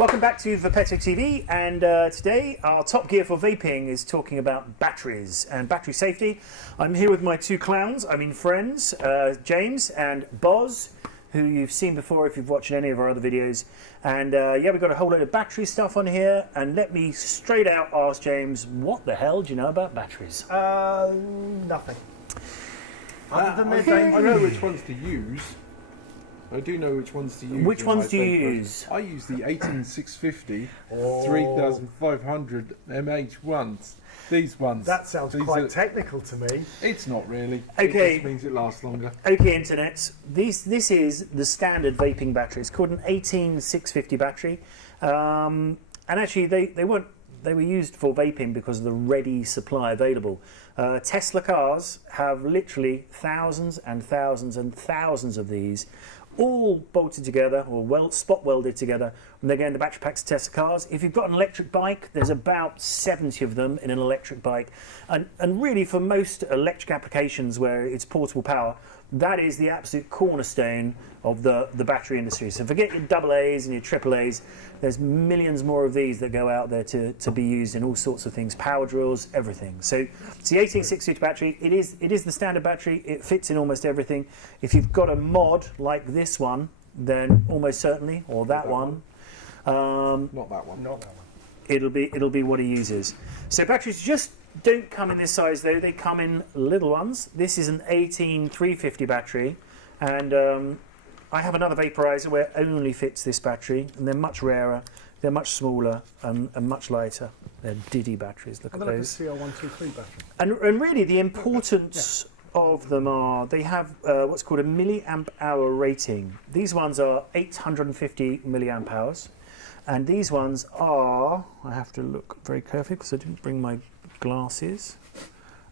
Welcome back to Vapetto TV, and today our top gear for vaping is talking about batteries and battery safety. I'm here with my two clowns, friends, James and Boz, who you've seen before if you've watched any of our other videos. And yeah, we've got a whole load of battery stuff on here, and let me straight out ask James, what the hell do you know about batteries? Nothing. Other than I know which ones to use. I do know which ones to use. Which ones do you use? I use the 18650 3500 mAh ones. These ones. That sounds quite technical to me. It's not really. Okay. It just means it lasts longer. Okay, internet. This is the standard vaping battery. It's called an 18650 battery, and actually they were used for vaping because of the ready supply available. Tesla cars have literally thousands and thousands and thousands of these, all bolted together or spot welded together, and they go in the battery packs of Tesla cars. If you've got an electric bike, there's about 70 of them in an electric bike, and really for most electric applications where it's portable power, that is the absolute cornerstone of the battery industry. So forget your AA's and your AAA's. There's millions more of these that go out there to be used in all sorts of things, power drills, everything. So it's the 18650 battery. It is the standard battery. It fits in almost everything. If you've got a mod like this one, then almost certainly, or that one. Not that one. Not that one. It'll be what he uses. So batteries just don't come in this size though. They come in little ones. This is an 18350 battery, and I have another vaporizer where it only fits this battery, and they're much rarer, they're much smaller, and much lighter. They're Diddy batteries. Look at those. Like a CR123 battery. And really, the importance of them are they have what's called a milliamp hour rating. These ones are 850 milliamp hours, and these ones are. I have to look very carefully because I didn't bring my glasses.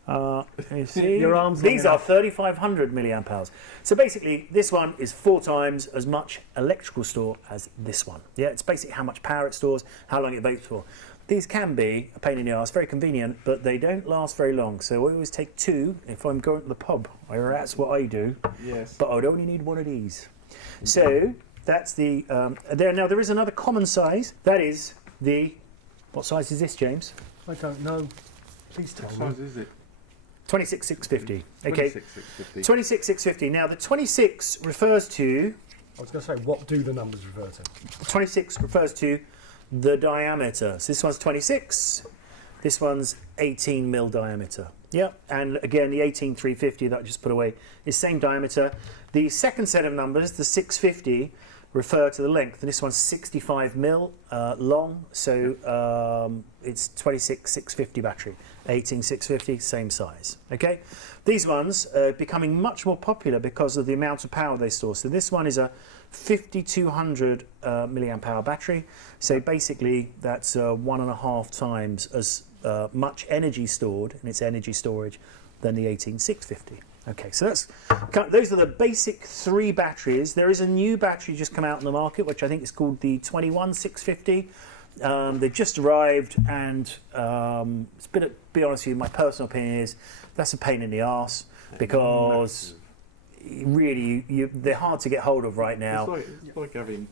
You see, your arms. These are 3,500 milliamp hours. So basically, this one is 4 times as much electrical store as this one. Yeah, it's basically how much power it stores, how long it vapes for. These can be a pain in the arse, very convenient, but they don't last very long. So I always take 2 if I'm going to the pub. That's what I do. Yes. But I'd only need one of these. So that's the there. Now there is another common size. That is the. What size is this, James? I don't know. Please tell What me. size is it? 26650. Okay. 26650. 26650. Now the 26 refers to. I was going to say, what do the numbers refer to? 26 refers to the diameter. So this one's 26. This one's 18 mil diameter. Yep. And again, the 18350 that I just put away is same diameter. The second set of numbers, the 650, refer to the length, and this one's 65 mil long, so it's 26650 battery, 18650, same size. Okay, these ones are becoming much more popular because of the amount of power they store. So this one is a 5200 milliamp hour battery, so basically that's 1.5 times as much energy stored in its energy storage than the 18650. Okay, so those are the basic 3 batteries. There is a new battery just come out on the market, which I think is called the 21650. They've just arrived, and to be honest with you, my personal opinion is that's a pain in the arse because really they're hard to get hold of right now. It's like having,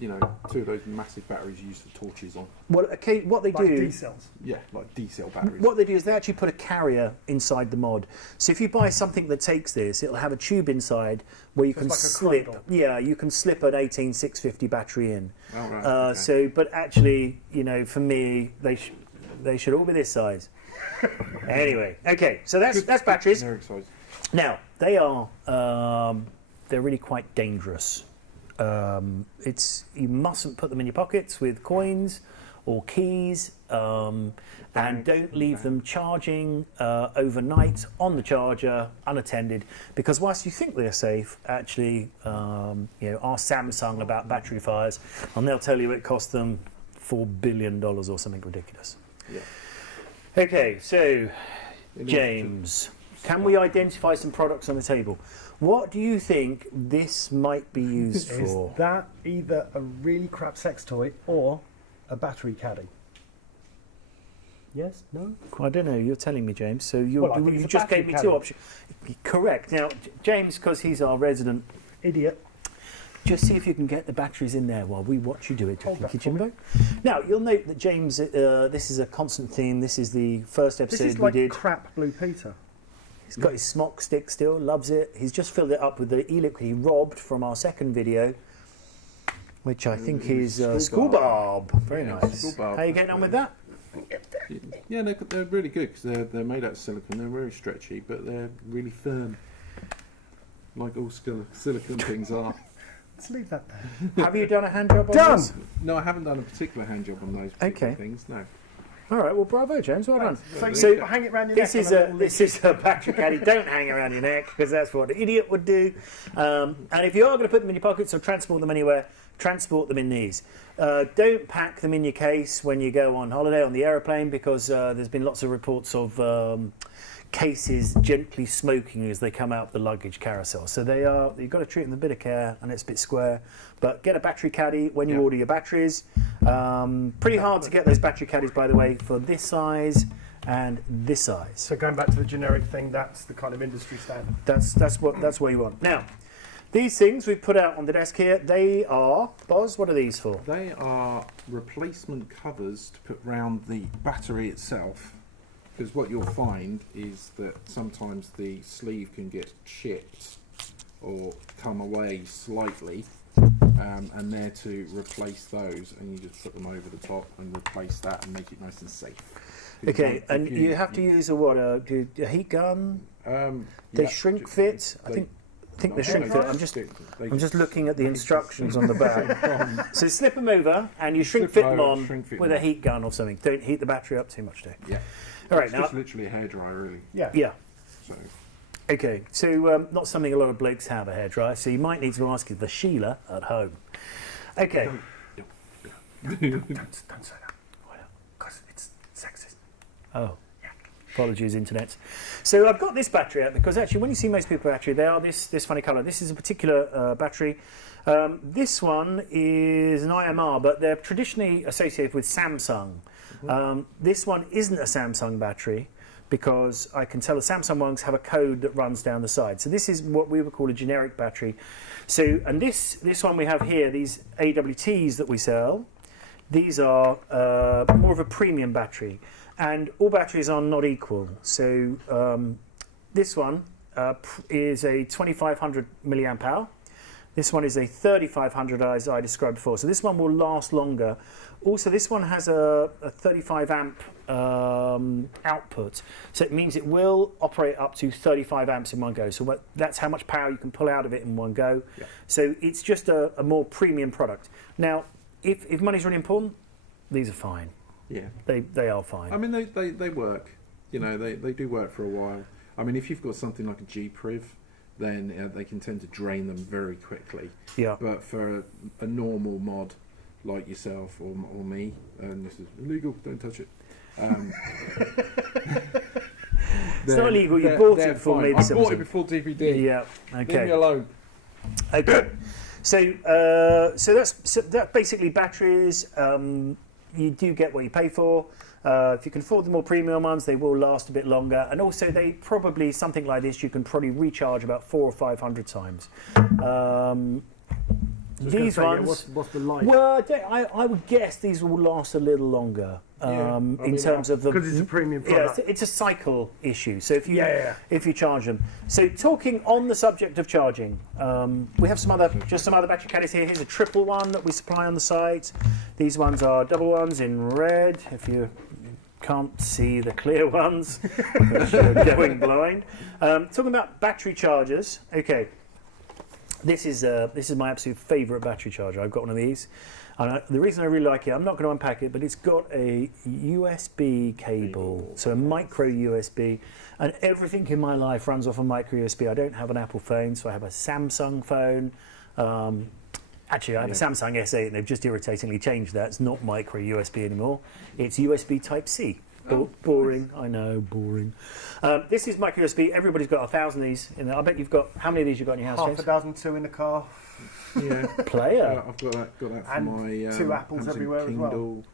2 of those massive batteries you use for torches on. Well, okay, what they Like do. D-cells. Yeah, like D-cell batteries. What they do is they actually put a carrier inside the mod. So if you buy something that takes this, it'll have a tube inside where you can like a slip. cradle. Yeah, you can slip an 18650 battery in. Oh, right, okay. So, but actually, for me, they should all be this size. Anyway, okay, so that's batteries. Generic size. Now they are they're really quite dangerous. You mustn't put them in your pockets with coins or keys, and don't leave them charging overnight on the charger unattended, because whilst you think they're safe, actually ask Samsung about battery fires and they'll tell you it cost them $4 billion or something ridiculous. Yeah. Okay, so James, can we identify some products on the table? What do you think this might be used for? Is that either a really crap sex toy or a battery caddy? Yes? No? I don't know. You're telling me, James. So you just gave me caddy. 2 options. Correct. Now, James, because he's our resident Idiot. just see if you can get the batteries in there while we watch you do it, Hold that Jimbo. Now, you'll note that James, this is a constant theme. This is the first This episode is like we did. crap Blue Peter. He's got his smock stick still, loves it. He's just filled it up with the e-liquid he robbed from our second video, which I think is School Barb. Very nice. School Barb. How are you getting on with that? Yeah, they're really good because they're made out of silicone. They're very stretchy, but they're really firm, like all silicone things are. Let's leave that there. Have you done a hand job on Done! this? No, I haven't done a particular hand job on those particular Okay. things. No. All right, well, bravo, James. Well done. So, So you hang it around your neck. this is a battery caddy. Don't hang around your neck because that's what an idiot would do. And if you are going to put them in your pockets or transport them anywhere, transport them in these. Don't pack them in your case when you go on holiday on the aeroplane because there's been lots of reports of cases gently smoking as they come out the luggage carousel. So you've got to treat them with a bit of care, and it's a bit square. But get a battery caddy when you order your batteries. Pretty hard to get those battery caddies, by the way, for this size and this size. So going back to the generic thing, that's the kind of industry standard. That's what you want. Now, these things we've put out on the desk here, they are, Boz, what are these for? They are replacement covers to put round the battery itself. Because what you'll find is that sometimes the sleeve can get chipped or come away slightly, and they're to replace those, and you just put them over the top and replace that and make it nice and safe. Okay, and you have to use a heat gun? They shrink fit? I think they shrink fit. I'm just looking at the instructions on the back. So slip them over and you shrink fit them on with a heat gun or something. Don't heat the battery up too much, though. Yeah. All right, It's now. just literally a hairdryer, really. Yeah. So. Okay, so not something a lot of blokes have, a hairdryer, so you might need to ask the Sheila at home. Okay. Don't say that. Because it's sexist. Oh. Apologies, internet. So I've got this battery out because actually when you see most people's battery, they are this funny colour. This is a particular battery. This one is an IMR, but they're traditionally associated with Samsung. This one isn't a Samsung battery because I can tell the Samsung ones have a code that runs down the side. So this is what we would call a generic battery. So, and this one we have here, these AWTs that we sell, these are more of a premium battery. And all batteries are not equal. So this one is a 2500 milliamp hour. This one is a 3500 as I described before. So this one will last longer. Also, this one has a 35 amp output. So it means it will operate up to 35 amps in one go. So that's how much power you can pull out of it in one go. Yeah. So it's just a more premium product. Now, if money's really important, these are fine. Yeah, they are fine. I mean, they work. You know, they do work for a while. I mean, if you've got something like a G-Priv, then they can tend to drain them very quickly. Yeah. But for a normal mod like yourself or me, and this is illegal, don't touch it. It's not illegal. You bought it before I bought it before DVD. Yeah. Okay. Leave me alone. Okay. So that's basically batteries. You do get what you pay for. If you can afford the more premium ones, they will last a bit longer. And also, they probably, something like this, you can probably recharge about 400 or 500 times. These ones, what's the life? well, I would guess these will last a little longer. In terms of the, because it's a premium product. Yeah, it's a cycle issue. So if you charge them. So talking on the subject of charging, we have some other battery caddies here. Here's a triple one that we supply on the site. These ones are double ones in red. If you can't see the clear ones, because you're going blind. Talking about battery chargers. Okay, this is my absolute favourite battery charger. I've got one of these. And the reason I really like it, I'm not going to unpack it, but it's got a USB cable, so a micro USB, and everything in my life runs off a micro USB. I don't have an Apple phone, so I have a Samsung phone. Actually, I have a Samsung S8, and they've just irritatingly changed that. It's not micro USB anymore. It's USB Type-C. Boring, I know, boring. This is micro USB. Everybody's got 1,000 of these. I bet you've got, how many of these you've got in your house, Half James? a dozen, two in the car. Yeah. Player. I've got that for And my two Apples Samsung everywhere as well. Kindle.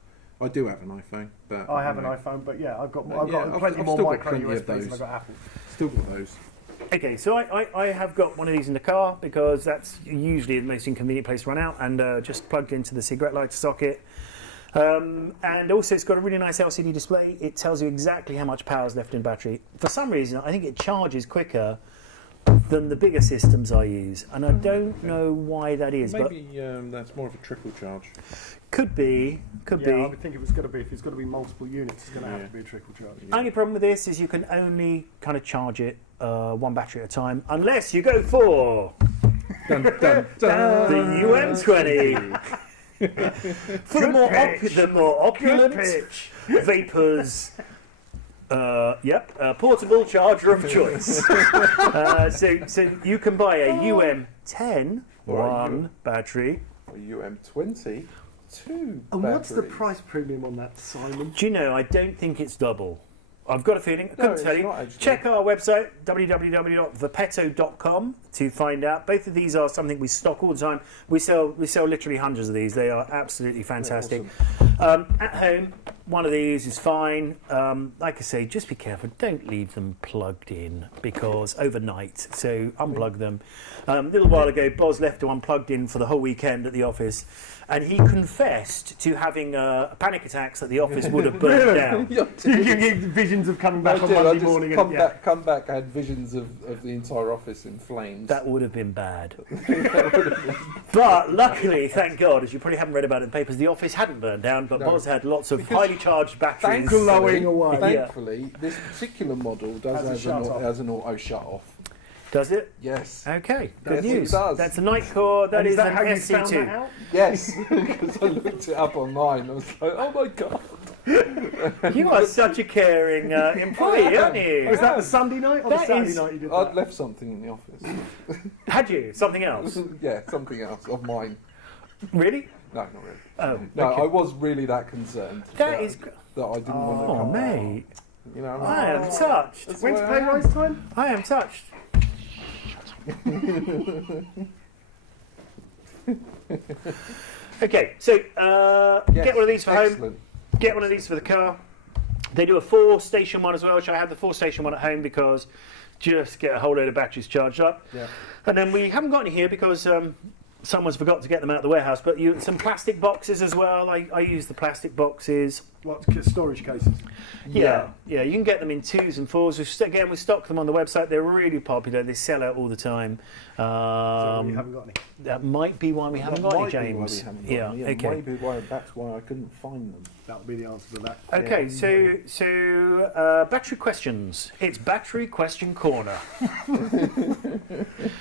I do have an iPhone, but I have an iPhone, but yeah, I've got I've plenty more still got micro plenty of USBs than those. I've got Apple. Still got those. Okay, so I have got one of these in the car because that's usually the most inconvenient place to run out, and just plugged into the cigarette lighter socket. And also it's got a really nice LCD display. It tells you exactly how much power is left in battery. For some reason, I think it charges quicker than the bigger systems I use, and I don't know why that is. Maybe that's more of a trickle charge. Could be. I would think if it's going to be multiple units, it's going to have to be a trickle charge. Only problem with this is you can only kind of charge it one battery at a time, unless you go for Dun, dun, dun. the UM20 for the more opulent Vapers. Portable charger of choice. So you can buy a UM10 one battery. A UM20 two. And what's the batteries. price premium on that, Simon? Do you know, I don't think it's double. I've got a feeling. I couldn't it's tell you. not, actually. Check our website, www.vapetto.com, to find out. Both of these are something we stock all the time. We sell literally hundreds of these. They are absolutely fantastic. At home, one of these is fine. Like I say, just be careful. Don't leave them plugged in because overnight. So unplug them. A little while ago, Boz left one plugged in for the whole weekend at the office, and he confessed to having panic attacks that the office would have burnt down. You can get visions of coming back on I Monday just morning. come back, I had visions of the entire office in flames. That would have been bad. But luckily, thank God, as you probably haven't read about it in the papers, the office hadn't burned down, but Boz had lots of highly charged batteries. glowing away. Thankfully, this particular model has an auto shut off. Does it? Yes. Okay, good Yes, news. it does. That's a Nightcore. That And is that an how you found that SC2. out? Yes, because I looked it up online. I was like, oh my god. You are such a caring employee, aren't you? Was that the Sunday night or the That Saturday is- night you did I'd that? left something in the office. Had you? Something else? Yeah, something else of mine. Really? No, not really. Oh, No, okay. I was really that concerned. That is... that I didn't want to Oh, come back. mate. You know, I am touched. That's When's where pay I am. rise time? I am touched. Okay, so Yes, get one of these for home. excellent. Get one of these for the car. They do a 4-station one as well, which I have the 4-station one at home because just get a whole load of batteries charged up. Yeah. And then we haven't got any here because someone's forgot to get them out of the warehouse. But some plastic boxes as well. I use the plastic boxes. What, storage cases? Yeah, you can get them in 2s and 4s. We stock them on the website. They're really popular. They sell out all the time. So you haven't got any. That might be why we haven't got any, James. Yeah, okay. Maybe why, that's why I couldn't find them. That would be the answer to that. Okay, Yeah. so battery questions. It's Battery Question Corner.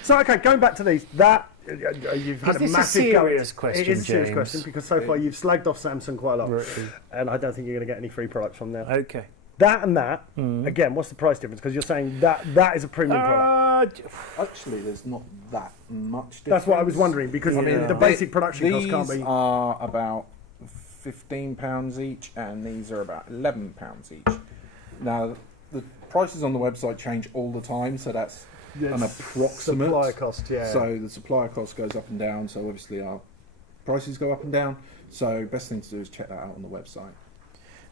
So, okay, going back to these, you've had Is this a massive serious go. question, It is a serious James? question because so far you've slagged off Samsung quite a lot, and I don't think you're going to get any free products from them. Okay. That and that, again, what's the price difference? Because you're saying that is a premium product. Actually, there's not that much difference. That's what I was wondering because I mean, the basic production cost can't These be. are about £15 each, and these are about £11 each. Now, the prices on the website change all the time, so that's an approximate. Supplier cost, yeah. So the supplier cost goes up and down, so obviously our prices go up and down. So best thing to do is check that out on the website.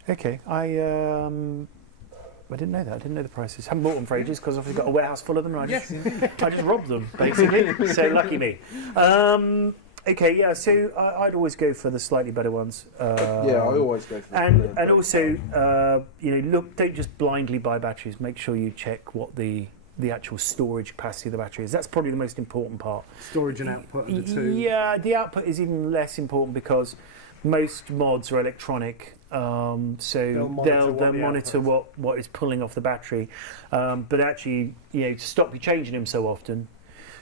Okay, I didn't know that. I didn't know the prices. Haven't bought them for ages because I've got a warehouse full of them. And I just robbed them basically. So lucky me. Okay, yeah. So I'd always go for the slightly better ones. Yeah, I always go for and also look. Don't just blindly buy batteries. Make sure you check what the actual storage capacity of the battery is. That's probably the most important part. Storage and output of the two. Yeah, the output is even less important because most mods are electronic, so they'll monitor what is pulling off the battery. But actually, to stop you changing them so often.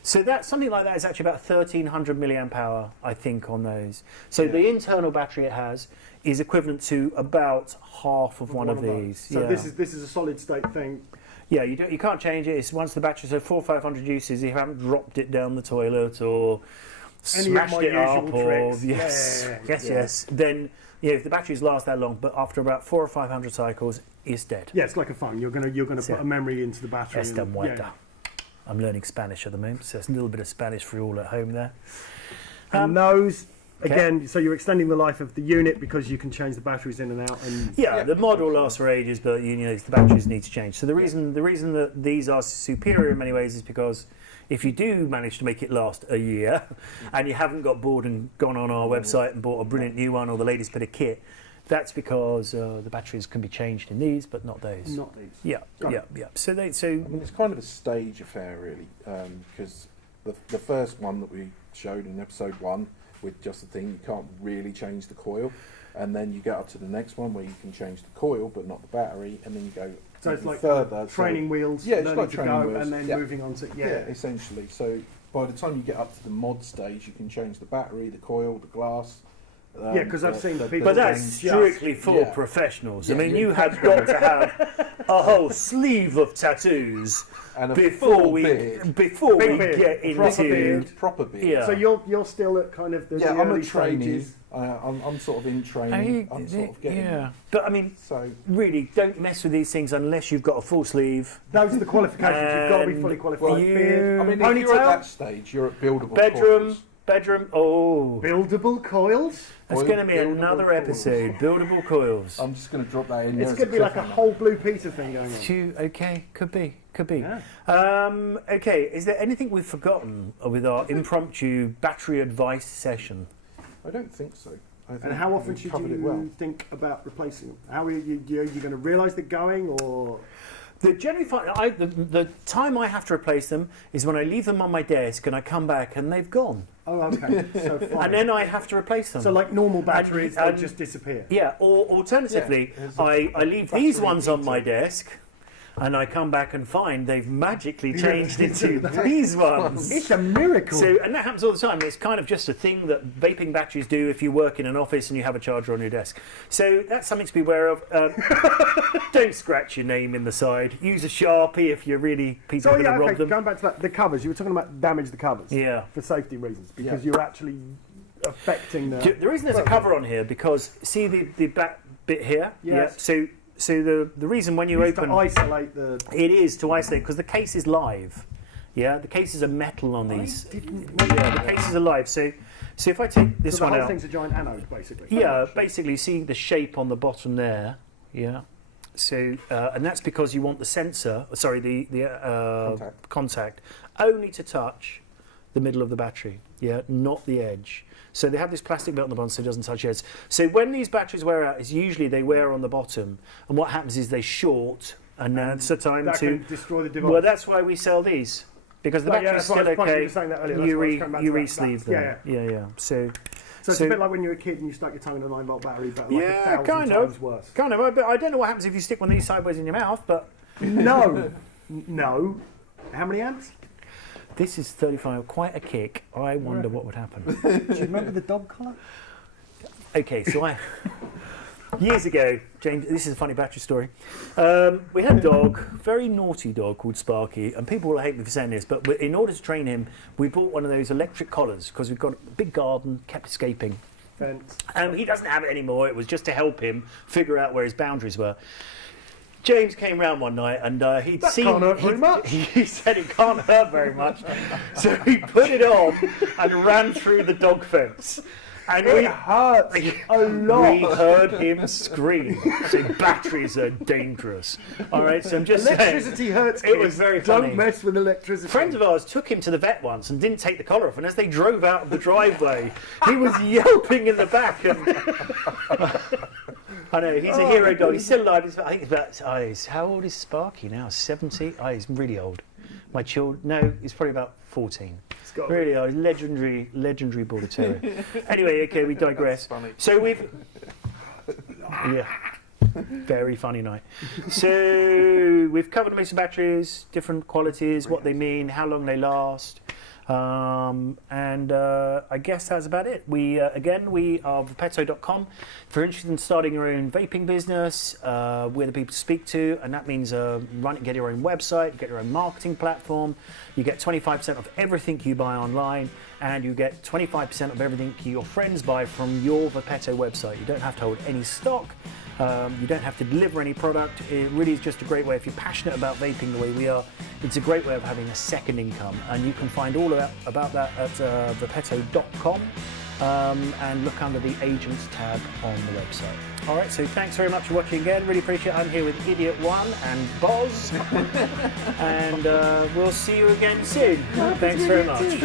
So that something like that is actually about 1300 milliamp hour, I think, on those. So the internal battery it has is equivalent to about half of one of these. So this is a solid state thing. Yeah, you can't change it. It's once the battery's 400 or 500 uses, you haven't dropped it down the toilet or smashed it up, or yes. Then if the batteries last that long, but after about 400 or 500 cycles, it's dead. Yeah, it's like a phone. You're gonna put a memory into the battery. Está muerta. I'm learning Spanish at the moment, so it's a little bit of Spanish for you all at home there. And those Again, so you're extending the life of the unit because you can change the batteries in and out. And Yeah, the model lasts for ages, but you know the batteries need to change. So the reason that these are superior in many ways is because if you do manage to make it last a year, and you haven't got bored and gone on our website and bought a brilliant new one or the latest bit of kit, that's because the batteries can be changed in these, but not those. not these. Yeah. So I mean, it's kind of a stage affair, really, because the first one that we showed in episode 1 with just the thing, you can't really change the coil, and then you get up to the next one where you can change the coil but not the battery, and then you go So it's like further. training wheels, Yeah, it's learning like to training go, wheels. and then Yeah. moving on to Yeah, essentially. So by the time you get up to the mod stage, you can change the battery, the coil, the glass. Yeah, 'cause I've seen people- But that's strictly for professionals. I mean, you have got to have a whole sleeve of tattoos and a before full we beard. get Proper into. beard. Proper beard. Yeah. So you're still at kind of the Yeah, I'm early a trainee. stages. I'm sort of in training. I'm sort of getting. Yeah, but I mean, So really, don't mess with these things unless you've got a full sleeve. Those are the qualifications. You've got to be And fully qualified. well, Beard, I mean, if you're at that stage, you're at buildable Bedroom. Oh, buildable coils. that's going to be buildable another coils. episode. Buildable coils. I'm just going to drop that in. It's there going to as be a like a cliffhanger. whole Blue Peter thing going on. Okay, could be. Yeah. Okay, is there anything we've forgotten with our impromptu battery advice session? I don't think so. I think And how often we've should covered it you well. think about replacing them? How are you going to realise they're going, or The time I have to replace them is when I leave them on my desk and I come back and they've gone, oh, okay, so fine. and then I have to replace them. So like normal batteries, And- they just disappear. Yeah, or alternatively, Yeah, there's I leave these battery ones on my heater. desk, and I come back and find they've magically changed into these ones. It's a miracle. So, and that happens all the time. It's kind of just a thing that vaping batteries do if you work in an office and you have a charger on your desk. So that's something to be aware of. Don't scratch your name in the side. Use a Sharpie if you're really people So are going to rob them. going back to that, the covers. You were talking about damage the covers. Yeah. For safety reasons, because Yeah. you're actually affecting the. The reason there's a cover on here because see the back bit here. Yes. Yeah. So the reason when you It's open to isolate the. it is to isolate because the case is live. Yeah, the cases are metal on these. Yeah, the cases are live. So if I take this So the one whole out, thing's a giant anode, basically. yeah, basically see the shape on the bottom there. Yeah. So and that's because you want the sensor, sorry, the contact only to touch the middle of the battery. Yeah, not the edge. So they have this plastic bit on the bottom so it doesn't touch edge. So when these batteries wear out, it's usually they wear on the bottom, and what happens is they short, and now it's the time That to. can destroy the device. Well, that's why we sell these because the Right, yeah, battery's that's what I still was okay. you were saying that earlier. That's You why I was coming back to that. re-sleeve them. Yeah. Yeah. So So it's a bit like when you were a kid and you stuck your tongue in a 9-volt battery, but like Yeah, 1,000 kind times of. worse. kind of. But I don't know what happens if you stick one of these sideways in your mouth, but. No. No. How many amps? This is 35, quite a kick. I wonder what would happen. Do you remember the dog collar? Okay, so years ago, James, this is a funny battery story. We had a dog, very naughty dog called Sparky, and people will hate me for saying this, but in order to train him, we bought one of those electric collars because we've got a big garden, kept escaping. Fence. He doesn't have it anymore. It was just to help him figure out where his boundaries were. James came round one night and he'd That seen. can't hurt very much. He said it can't hurt very much, so he put it on and ran through the dog fence. And It hurts a lot. we heard him scream. So batteries are dangerous. All right, so I'm just saying. Electricity hurts. It was kids. very funny. Don't mess with electricity. Friends of ours took him to the vet once and didn't take the collar off, and as they drove out of the driveway, he was yelping in the back. And I know, he's a hero dog. He's still alive. I think about, how old is Sparky now? 70? Oh, he's really old. My children, no, he's probably about 14. It's got Really old, legendary border terrier. Anyway, okay, we digress. Funny. So yeah, very funny night. So we've covered most of the batteries, different qualities, what they mean, how long they last. And I guess that's about it. We are Vapetto.com. If you're interested in starting your own vaping business, we're the people to speak to, and that means get your own website, get your own marketing platform. You get 25% of everything you buy online, and you get 25% of everything your friends buy from your Vapetto website. You don't have to hold any stock. You don't have to deliver any product. It really is just a great way. If you're passionate about vaping the way we are, it's a great way of having a second income. And you can find all about that at Vapetto.com. and look under the agents tab on the website. All right, so thanks very much for watching again. Really appreciate it. I'm here with Idiot One and Boz, and we'll see you again soon. Thanks very much.